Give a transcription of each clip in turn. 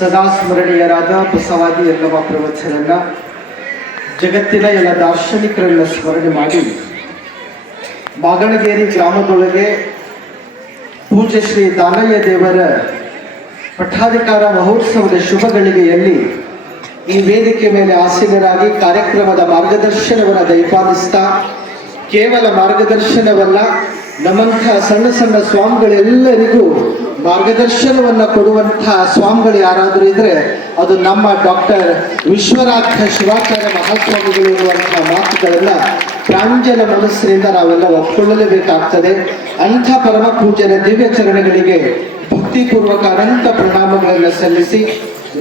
ಸದಾ ಸ್ಮರಣೀಯರಾದ ಬಸವಾದಿ ಎನ್ನುವ ಪ್ರವಚನನ್ನ ಜಗತ್ತಿನ ಎಲ್ಲ ದಾರ್ಶನಿಕರನ್ನ ಸ್ಮರಣೆ ಮಾಡಿ ಮಾಗಣಗೇರಿ ಗ್ರಾಮದೊಳಗೆ ಪೂಜ್ಯ ಶ್ರೀ ದಾನಯ್ಯ ದೇವರ ಪಟ್ಟಾಧಿಕಾರ ಮಹೋತ್ಸವದ ಶುಭ ಗಳಿಗೆಯಲ್ಲಿ ಈ ವೇದಿಕೆ ಮೇಲೆ ಆಸೀನರಾಗಿ ಕಾರ್ಯಕ್ರಮದ ಮಾರ್ಗದರ್ಶನವನ್ನು ದಯಪಾಲಿಸ್ತಾ ಕೇವಲ ಮಾರ್ಗದರ್ಶನವಲ್ಲ, ನಮ್ಮಂತಹ ಸಣ್ಣ ಸಣ್ಣ ಸ್ವಾಮಿಗಳೆಲ್ಲರಿಗೂ ಮಾರ್ಗದರ್ಶನವನ್ನು ಕೊಡುವಂತಹ ಸ್ವಾಮಿಗಳು ಯಾರಾದರೂ ಇದ್ರೆ ಅದು ನಮ್ಮ ಡಾಕ್ಟರ್ ವಿಶ್ವರಾಧ್ಯ ಶಿವಾಚಾರ್ಯ ಮಹಾಸ್ವಾಮಿಗಳು ಇರುವಂತಹ ಮಾತುಗಳೆಲ್ಲ ಪ್ರಾಂಜಲ ಮನಸ್ಸಿನಿಂದ ನಾವೆಲ್ಲ ಒಪ್ಪಿಕೊಳ್ಳಲೇಬೇಕಾಗ್ತದೆ. ಅಂಥ ಪರಮ ಪೂಜ್ಯರ ದಿವ್ಯ ಚರಣಗಳಿಗೆ ಭಕ್ತಿಪೂರ್ವಕ ಅನಂತ ಪ್ರಣಾಮಗಳನ್ನು ಸಲ್ಲಿಸಿ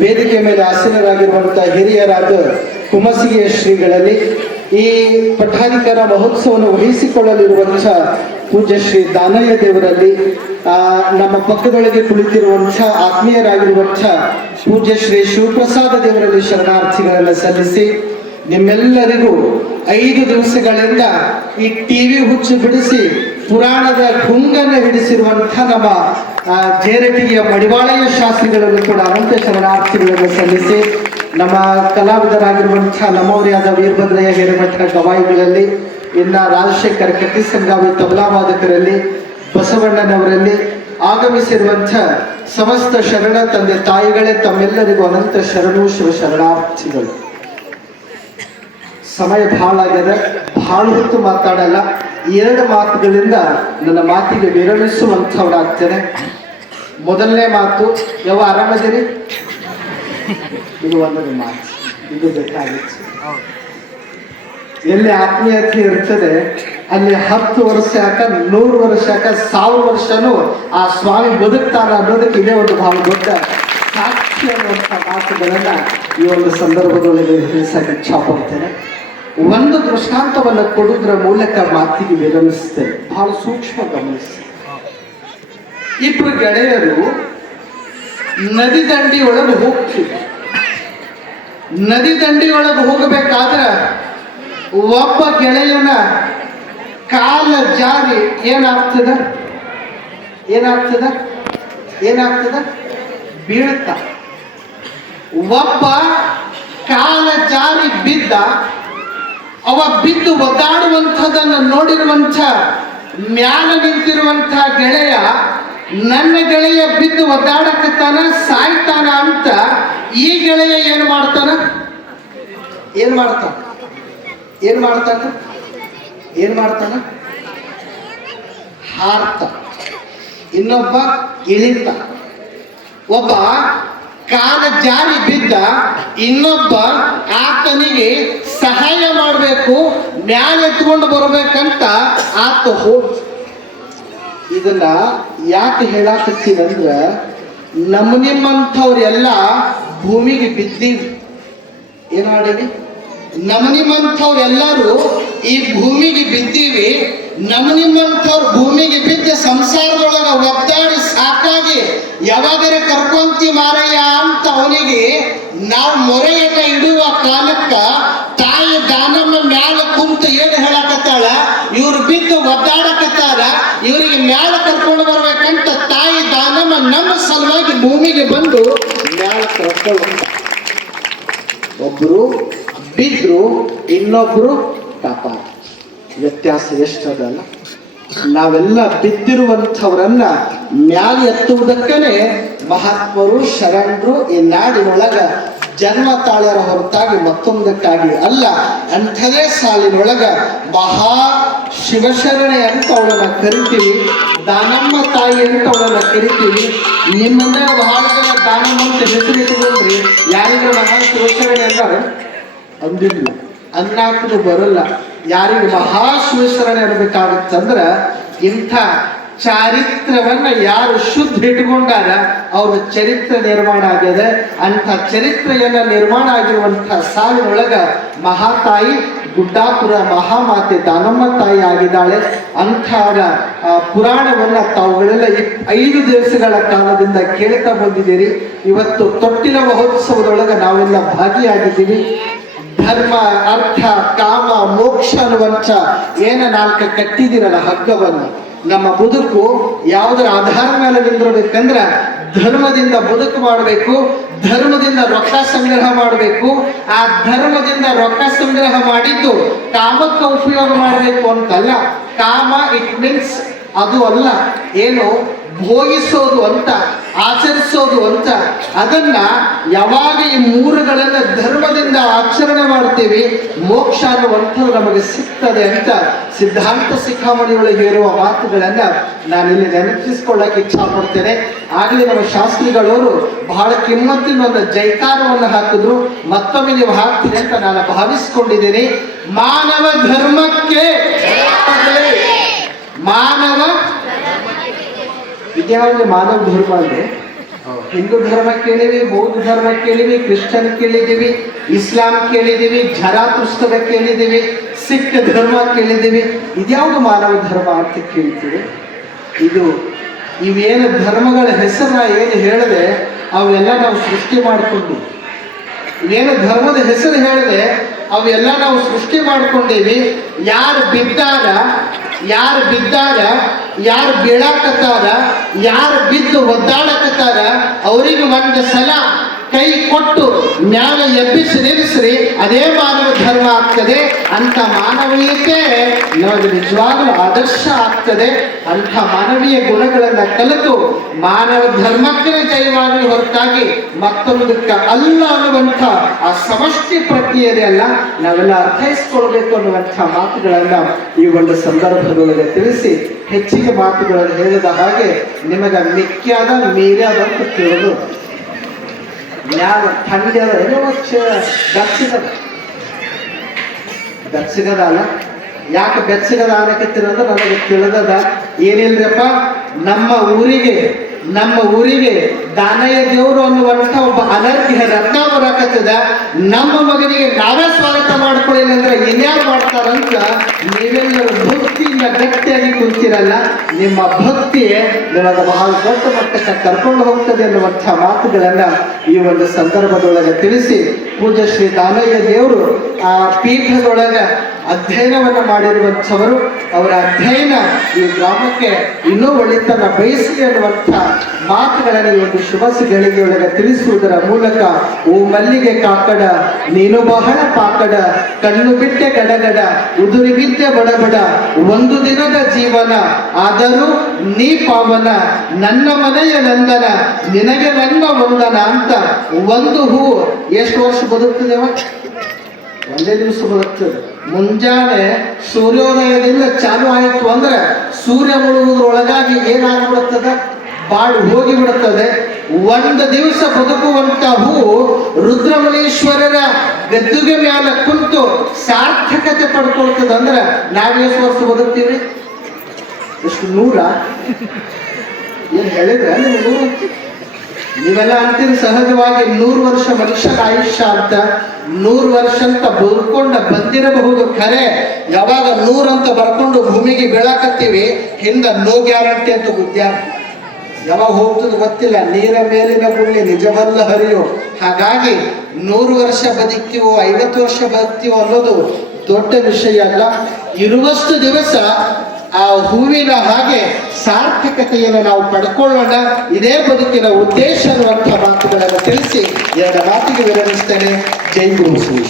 ವೇದಿಕೆ ಮೇಲೆ ಆಸೀನರಾಗಿರುವಂತಹ ಹಿರಿಯರಾದ ಕುಮಸಿಗೆಯ ಶ್ರೀಗಳಲ್ಲಿ ಈ ಪಟ್ಟಾಧಿಕಾರ ಮಹೋತ್ಸವವನ್ನು ವಹಿಸಿಕೊಳ್ಳಲಿರುವಂತಹ ಪೂಜ್ಯ ಶ್ರೀ ದಾನಯ್ಯ ದೇವರಲ್ಲಿ, ನಮ್ಮ ಪಕ್ಕದೊಳಗೆ ಕುಳಿತಿರುವಂತಹ ಆತ್ಮೀಯರಾಗಿರುವಂತಹ ಪೂಜ್ಯ ಶ್ರೀ ಶಿವಪ್ರಸಾದ ದೇವರಲ್ಲಿ ಶರಣಾರ್ಥಿಗಳನ್ನು ಸಲ್ಲಿಸಿ ನಿಮ್ಮೆಲ್ಲರಿಗೂ 5 ದಿವಸಗಳಿಂದ ಈ ಟಿವಿ ಹುಚ್ಚು ಬಿಡಿಸಿ ಪುರಾಣದ ಗುಂಗನ್ನು ಹಿಡಿಸಿರುವಂತಹ ನಮ್ಮ ಜೇರಟಿಗೆಯ ಮಡಿವಾಳಯ್ಯ ಶಾಸ್ತ್ರಿಗಳನ್ನು ಕೂಡ ಅನಂತ ಶರಣಾರ್ಥಿಗಳನ್ನು ಸಲ್ಲಿಸಿ, ನಮ್ಮ ಕಲಾವಿದರಾಗಿರುವಂತಹ ನಮ್ಮವರಿಯಾದ ವೀರಭದ್ರಯ್ಯ ಹಿರೇಮಠ ಗವಾಯಿಗಳಲ್ಲಿ, ಇನ್ನ ರಾಜಶೇಖರ್ ಕಟ್ಟಿ ಸಂಗಾವಿ ತಬಲಾವಾದಕರಲ್ಲಿ, ಬಸವಣ್ಣನವರಲ್ಲಿ ಆಗಮಿಸಿರುವಂತಹ ಸಮಸ್ತ ಶರಣ ತಂದೆ ತಾಯಿಗಳೇ ತಮ್ಮೆಲ್ಲರಿಗೂ ಅನಂತ ಶರಣು ಶಿವ ಶರಣಾರ್ಥಿಗಳು. ಸಮಯ ಬಹಳ ಆಗ್ಯದ, ಬಹಳ ಹೊತ್ತು ಮಾತಾಡಲ್ಲ. 2 ಮಾತುಗಳಿಂದ ನನ್ನ ಮಾತಿಗೆ ವಿರಮಿಸುವಂಥವರಾಗ್ತೇನೆ. ಮೊದಲನೇ ಮಾತು, ಯಾವ ಆರಾಮದಿರಿ? ಇದು ಒಂದನೇ ಮಾತು, ಇದು ಬೇಕಾಗಿತ್ತು. ಎಲ್ಲಿ ಆತ್ಮೀಯತೆ ಇರ್ತದೆ ಅಲ್ಲಿ 10 ವರ್ಷ ಯಾಕ 100 ವರ್ಷ ಯಾಕ 1000 ವರ್ಷನೂ ಆ ಸ್ವಾಮಿ ಬದುಕ್ತಾರ ಅನ್ನೋದಕ್ಕೆ ಇದೇ ಒಂದು ಬಹಳ ದೊಡ್ಡ ಸಾಕ್ಷಿ ಅನ್ನುವಂಥ ಮಾತುಗಳನ್ನ ಈ ಒಂದು ಸಂದರ್ಭದೊಳಗೆ ತಿಳಿಸಕ್ಕೆ ಇಚ್ಛಾಪಡ್ತೇನೆ. ಒಂದು ದೃಷ್ಟಾಂತವನ್ನು ಕೊಡುವುದರ ಮೂಲಕ ಮಾತಿಗೆ ವಿರಮಿಸ್ತೇನೆ. ಬಹಳ ಸೂಕ್ಷ್ಮ ಗಮನಿಸ್ತೇನೆ. 2 ಗೆಳೆಯರು ನದಿ ದಂಡಿ ಒಳಗೆ ಹೋಗ್ತಿದ್ರು. ನದಿ ದಂಡಿ ಒಳಗೆ ಹೋಗಬೇಕಾದ್ರೆ ಒಬ್ಬ ಗೆಳೆಯನ ಕಾಲ ಜಾರಿ ಏನಾಗ್ತದ ಬೀಳ್ತ. ಒಬ್ಬ ಕಾಲ ಜಾರಿ ಬಿದ್ದ. ಅವ ಬಿದ್ದು ಒದ್ದಾಡುವಂಥದ್ದನ್ನು ನೋಡಿರುವಂಥ ಮ್ಯಾಲ ನಿಂತಿರುವಂಥ ಗೆಳೆಯ, ನನ್ನ ಗೆಳೆಯ ಬಿದ್ದು ಒದ್ದಾಡಕತ್ತಾನ, ಸಾಯ್ತಾನ ಅಂತ ಈ ಗೆಳೆಯ ಏನ್ ಮಾಡ್ತಾನ? ಹಾರ್ತ. ಇನ್ನೊಬ್ಬ ಇಳಿತ. ಒಬ್ಬ ಕಾಲ ಜಾರಿ ಬಿದ್ದ, ಇನ್ನೊಬ್ಬ ಆತನಿಗೆ ಸಹಾಯ ಮಾಡಬೇಕು, ಮ್ಯಾಲ ಎತ್ಕೊಂಡು ಬರಬೇಕಂತ ಆತ ಹೋಗಿ. ಇದನ್ನ ಯಾಕೆ ಹೇಳಾಕತ್ತೀನಂದ್ರ, ನಿಮ್ಮಂಥವ್ರೆಲ್ಲ ಭೂಮಿಗೆ ಬಿದ್ದೀವಿ. ಏನಾಡೀವಿ? ನಿಮ್ಮಂಥವ್ರೆಲ್ಲರೂ ಈ ಭೂಮಿಗೆ ಬಿದ್ದೀವಿ. ನಿಮ್ಮಂಥವ್ರು ಭೂಮಿಗೆ ಬಿದ್ದ ಸಂಸಾರದೊಳಗ ಒದ್ದಾಡಿ ಸಾಕಾಗಿ ಯಾವಾಗರ ಕರ್ಕೊಂತಿ ಮಾರಯ್ಯ ಅಂತ ಅವನಿಗೆ ನಾವು ಮೊರೆಯನ್ನ ಇಡುವ ಕಾಲಕ್ಕ ತಾಯಿ ದಾನಮ್ಮ ಮ್ಯಾಲ ಕುಂತು ಏನು ಹೇಳಕತ್ತಾಳ? ಇವ್ರು ಬಿದ್ದು ಒದ್ದಾಡಕತ್ತಾರ, ಇವರಿಗೆ ಮ್ಯಾಲ ಕರ್ಕೊಂಡು ಬರ್ಬೇಕಂತ ತಾಯಿ ದಾನಮ್ಮ ನಮ್ಮ ಸಲುವಾಗಿ ಭೂಮಿಗೆ ಬಂದು ಮ್ಯಾಲ ಕರ್ಕೊಂಡು. ಒಬ್ರು ಬಿದ್ರು, ಇನ್ನೊಬ್ರು ಕಾಪಾಡ. ವ್ಯತ್ಯಾಸ ಎಷ್ಟದಲ್ಲ. ನಾವೆಲ್ಲ ಬಿದ್ದಿರುವಂಥವರನ್ನ ಮ್ಯಾಲ ಎತ್ತುವುದಕ್ಕನೆ ಮಹಾತ್ಮರು ಶರಣರು ಈ ನಾಡಿನೊಳಗ ಜನ್ಮ ತಾಳ್ಯರ ಹೊರತಾಗಿ ಮತ್ತೊಂದಕ್ಕಾಗಿ ಅಲ್ಲ. ಅಂಥದೇ ಸಾಲಿನೊಳಗ ಮಹಾ ಶಿವಶರಣೆ ಅಂತ ಅವಳನ್ನ ಕರಿತೀವಿ, ದಾನಮ್ಮ ತಾಯಿ ಅಂತ ಅವಳನ್ನ ಕರಿತೀವಿ. ನಿಮ್ಮನ್ನ ಬಹಳ ಜನ ದಾನಮ್ಮ ಅಂತ ಹೆಸರಿಟ್ಟುಕೊಂಡ್ರಿ, ಯಾರಿಗೂ ಮಹಾ ಶಿವಶರಣೆ ಅಂತಾರೆ ಅಂದಿಲ್ಲ, ಅನ್ನಾಕದು ಬರಲ್ಲ. ಯಾರಿಗೆ ಮಹಾ ಶಿವಶರಣೆ ಅನ್ಬೇಕಾಗತ್ತಂದ್ರ ಇಂಥ ಚಾರಿತ್ರವನ್ನ ಯಾರು ಶುದ್ಧ ಇಟ್ಕೊಂಡಾಗ ಅವ್ರ ಚರಿತ್ರೆ ನಿರ್ಮಾಣ ಆಗ್ಯದ. ಅಂಥ ಚರಿತ್ರೆಯನ್ನ ನಿರ್ಮಾಣ ಆಗಿರುವಂತಹ ಸಾಲಿನೊಳಗ ಮಹಾತಾಯಿ ಗುಡ್ಡಾಪುರ ಮಹಾಮಾತೆ ದಾನಮ್ಮ ತಾಯಿ ಆಗಿದ್ದಾಳೆ. ಅಂಥ ಪುರಾಣವನ್ನ ತಾವುಗಳೆಲ್ಲ 5 ದಿವಸಗಳ ಕಾಲದಿಂದ ಕೇಳ್ತಾ ಬಂದಿದ್ದೀರಿ. ಇವತ್ತು ತೊಟ್ಟಿಲ ಮಹೋತ್ಸವದೊಳಗ ನಾವೆಲ್ಲ ಭಾಗಿಯಾಗಿದ್ದೀವಿ. ಧರ್ಮ, ಅರ್ಥ, ಕಾಮ, ಮೋಕ್ಷ ಅನ್ನುವಂಥ ಏನ 4 ಕಟ್ಟಿದಿರಲ್ಲ ಹಗ್ಗವನ್ನು, ನಮ್ಮ ಬದುಕು ಯಾವುದರ ಆಧಾರ ಮೇಲೆ ನಿಂದಿರಬೇಕಂದ್ರ ಧರ್ಮದಿಂದ ಬದುಕು ಮಾಡಬೇಕು, ಧರ್ಮದಿಂದ ರೊಕ್ಕ ಸಂಗ್ರಹ ಮಾಡಬೇಕು. ಆ ಧರ್ಮದಿಂದ ರೊಕ್ಕ ಸಂಗ್ರಹ ಮಾಡಿದ್ದು ಕಾಮಕ್ಕೆ ಉಪಯೋಗ ಮಾಡಬೇಕು ಅಂತಲ್ಲ. ಕಾಮ ಇಟ್ ಮೀನ್ಸ್ ಅದು ಅಲ್ಲ, ಏನು ಭೋಗಿಸೋದು ಅಂತ, ಆಚರಿಸೋದು ಅಂತ. ಅದನ್ನ ಯಾವಾಗ ಈ ಮೂರುಗಳನ್ನ ಧರ್ಮದಿಂದ ಆಚರಣೆ ಮಾಡ್ತೀವಿ, ಮೋಕ್ಷ ಅನ್ನುವಂಥದ್ದು ನಮಗೆ ಸಿಗ್ತದೆ ಅಂತ ಸಿದ್ಧಾಂತ ಶಿಖಾಮಣಿಯೊಳಗೆ ಇರುವ ಮಾತುಗಳನ್ನ ನಾನಿಲ್ಲಿ ನೆನಪಿಸ್ಕೊಳ್ಳಕ್ಕೆ ಇಚ್ಛಾ ಪಡ್ತೇನೆ. ಆಗಲೇ ನಮ್ಮ ಶಾಸ್ತ್ರಿಗಳವರು ಬಹಳ ಕಿಮ್ಮತ್ತಿನ ಒಂದು ಜೈಕಾರವನ್ನು ಹಾಕಿದ್ರು. ಮತ್ತೊಮ್ಮೆ ನೀವು ಹಾಕ್ತೀನಿ ಅಂತ ನಾನು ಭಾವಿಸ್ಕೊಂಡಿದ್ದೀನಿ. ಮಾನವ ಧರ್ಮಕ್ಕೆ, ಮಾನವ ಇದ್ಯಾವುದೇ ಮಾನವ ಧರ್ಮ ಅಂದ್ರೆ ಹಿಂದೂ ಧರ್ಮ ಕೇಳಿವಿ, ಬೌದ್ಧ ಧರ್ಮ ಕೇಳಿವಿ, ಕ್ರಿಶ್ಚಿಯನ್ ಕೇಳಿದ್ದೀವಿ, ಇಸ್ಲಾಂ ಕೇಳಿದ್ದೀವಿ, ಝರಾತುಸ್ತ್ರ ಕೇಳಿದ್ದೀವಿ, ಸಿಖ್ ಧರ್ಮ ಕೇಳಿದ್ದೀವಿ. ಇದ್ಯಾವುದು ಮಾನವ ಧರ್ಮ ಅಂತ ಕೇಳ್ತೀವಿ. ಇವೇನು ಧರ್ಮಗಳ ಹೆಸರನ್ನ ಏನು ಹೇಳಿದೆ ಅವೆಲ್ಲ ನಾವು ಸೃಷ್ಟಿ ಮಾಡಿಕೊಂಡು, ಇವೇನು ಧರ್ಮದ ಹೆಸರು ಹೇಳಿದೆ ಅವೆಲ್ಲ ನಾವು ಸೃಷ್ಟಿ ಮಾಡ್ಕೊಂಡೇವಿ. ಯಾರು ಬಿದ್ದಾರ, ಯಾರು ಬೀಳಾಕತ್ತಾರ, ಯಾರು ಬಿದ್ದು ಒದ್ದಾಡಕತ್ತಾರ ಅವರಿಗೆ ಒಂದು ಸಲ ಕೈ ಕೊಟ್ಟು ಮ್ಯಾಲ ಎಬ್ಬಿಸಿ ನಿಲ್ಲಿಸ್ರಿ, ಅದೇ ಮಾನವ ಧರ್ಮ ಆಗ್ತದೆ. ಅಂತ ಮಾನವೀಯತೆ ನಮಗೆ ನಿಜವಾಗಲೂ ಆದರ್ಶ ಆಗ್ತದೆ. ಅಂಥ ಮಾನವೀಯ ಗುಣಗಳನ್ನ ಕಲಿತು ಮಾನವ ಧರ್ಮಕ್ಕೆ ಜಯವಾಗಲಿ ಹೊರತಾಗಿ ಮತ್ತೊಂದಕ್ಕೆ ಅಲ್ಲ ಅನ್ನುವಂಥ ಆ ಸಮಷ್ಟಿ ಪ್ರಕ್ರಿಯೆ ಅಲ್ಲ, ನಾವೆಲ್ಲ ಅರ್ಥೈಸ್ಕೊಳ್ಬೇಕು ಅನ್ನುವಂಥ ಮಾತುಗಳನ್ನ ಈ ಒಂದು ಸಂದರ್ಭದೊಳಗೆ ತಿಳಿಸಿ ಹೆಚ್ಚಿಗೆ ಮಾತುಗಳನ್ನು ಹೇಳಿದ ಹಾಗೆ ನಿಮಗೆ ಮಿಕ್ಕ್ಯಾದ ಮೀರ್ಯಾದಂತ ತಿಳಿದು ಜ್ಞಾನ ಥಂಡ್ಯದ ಏನೋ ಬೆಚ್ಚಗದ ಅಲ್ಲ. ಯಾಕೆ ಬೆಚ್ಚಗದ ಅನ್ನಕತ್ತಿರೋದು ನನಗೆ ತಿಳಿದದ. ಏನಿಲ್ರಪ್ಪ, ನಮ್ಮ ಊರಿಗೆ ದಾನಯ್ಯ ದೇವರು ಅನ್ನುವಂಥ ಒಬ್ಬ ಅನರ್ಘ್ಯ ರತ್ನ ಬರಾಕತ್ತದ. ನಮ್ಮ ಮಗನಿಗೆ ನಾವೇ ಸ್ವಾಗತ ಮಾಡ್ಕೊಳ್ಳಿಲ್ಲ ಅಂದ್ರೆ ಇನ್ಯಾರು ಮಾಡ್ತಾರಂತ ನೀವೆಲ್ಲರೂ ಭಕ್ತಿಯಿಂದ ಗಟ್ಟಿಯಾಗಿ ಕುಂತಿರಲ್ಲ. ನಿಮ್ಮ ಭಕ್ತಿ ನಿಮಗೆ ಬಹಳ ದೊಡ್ಡ ಮಟ್ಟಕ್ಕೆ ಕರ್ಕೊಂಡು ಹೋಗ್ತದೆ ಅನ್ನುವಂಥ ಮಾತುಗಳನ್ನ ಈ ಒಂದು ಸಂದರ್ಭದೊಳಗೆ ತಿಳಿಸಿ, ಪೂಜ್ಯ ಶ್ರೀ ದಾನಯ್ಯ ದೇವರು ಆ ಪೀಠದೊಳಗೆ ಅಧ್ಯಯನವನ್ನು ಮಾಡಿರುವಂಥವರು. ಅವರ ಅಧ್ಯಯನ ಈ ಗ್ರಾಮಕ್ಕೆ ಇನ್ನೂ ಒಳಿತನ್ನ ಬಯಸಲಿ ಅನ್ನುವಂಥ ಮಾತುಗಳನ್ನು ಈ ಒಂದು ಶುಭ ಗಳಿಗೆಯೊಳಗೆ ತಿಳಿಸುವುದರ ಮೂಲಕ, ಓ ಮಲ್ಲಿಗೆ ಕಾಕಡ ನೀನು ಬಹಳ ಪಾಕಡ, ಕಣ್ಣು ಬಿಟ್ಟೆ ಗಡಗಡ, ಉದುರಿ ಬಿದ್ದೆ ಬಡಬಡ, ಒಂದು ದಿನದ ಜೀವನ ಆದರೂ ನೀ ಪಾವನ, ನನ್ನ ಮನೆಯ ನಂದನ ನಿನಗೆ ನನ್ನ ವಂದನ ಅಂತ. ಒಂದು ಹೂ ಎಷ್ಟು ವರ್ಷ ಬದುಕ್ತದೇವ? ಒಂದೇ ದಿವಸ ಬದುಕ್ತದೆ. ಮುಂಜಾನೆ ಸೂರ್ಯೋದಯದಿಂದ ಚಾಲು ಆಯಿತು ಅಂದ್ರೆ ಸೂರ್ಯ ಮುಳುಗುವುದರೊಳಗಾಗಿ ಏನಾಗ್ಬಿಡುತ್ತದ, ಬಾಳು ಹೋಗಿಬಿಡುತ್ತದೆ. ಒಂದು ದಿವಸ ಬದುಕುವಂತ ಹೂ ರುದ್ರಮುನೀಶ್ವರರ ಗದ್ದುಗೆ ಮ್ಯಾಲ ಕುಂತು ಸಾರ್ಥಕತೆ ಪಡ್ಕೊಳ್ತದ ಅಂದ್ರೆ ನಾವೆಷ್ಟು ವರ್ಷ ಬದುಕ್ತೀವಿ? ಎಷ್ಟು 100? ಏನ್ ಹೇಳಿದ್ರೆ ನೀವು ನೀವೆಲ್ಲ ಅಂತೀರಿ ಸಹಜವಾಗಿ 100 ವರ್ಷ ಮನುಷ್ಯನ ಆಯುಷ್ಯ ಅಂತ. 100 ವರ್ಷ ಅಂತ ಬದುಕೊಂಡ ಬಂದಿರಬಹುದು ಖರೆ, ಯಾವಾಗ 100 ಅಂತ ಬರ್ಕೊಂಡು ಭೂಮಿಗೆ ಬೀಳಾಕತ್ತೀವಿ ಹಿಂದ ನೋ ಗ್ಯಾರಂಟಿ ಅಂತ ವಿದ್ಯಾರ್ಥಿ ಯಾವಾಗ ಹೋಗ್ತದೆ ಗೊತ್ತಿಲ್ಲ. ನೀರ ಮೇಲಿನ ಗುಳ್ಳಿ ನಿಜವಲ್ಲ ಹರಿಯೋ. ಹಾಗಾಗಿ 100 ವರ್ಷ ಬದುಕ್ತೀವೋ 50 ವರ್ಷ ಬದುಕ್ತೀವೋ ಅನ್ನೋದು ದೊಡ್ಡ ವಿಷಯ ಅಲ್ಲ. ಇರುವಷ್ಟು ದಿವಸ ಆ ಹೂವಿನ ಹಾಗೆ ಸಾರ್ಥಕತೆಯನ್ನು ನಾವು ಪಡ್ಕೊಳ್ಳೋಣ. ಇದೇ ಬದುಕಿನ ಉದ್ದೇಶ ಅನ್ನುವಂಥ ಮಾತುಗಳನ್ನು ತಿಳಿಸಿ 2 ಮಾತಿಗೆ ವಿರಮಿಸ್ತೇನೆ. ಜೈ ಗುರು ಶ್ರೀ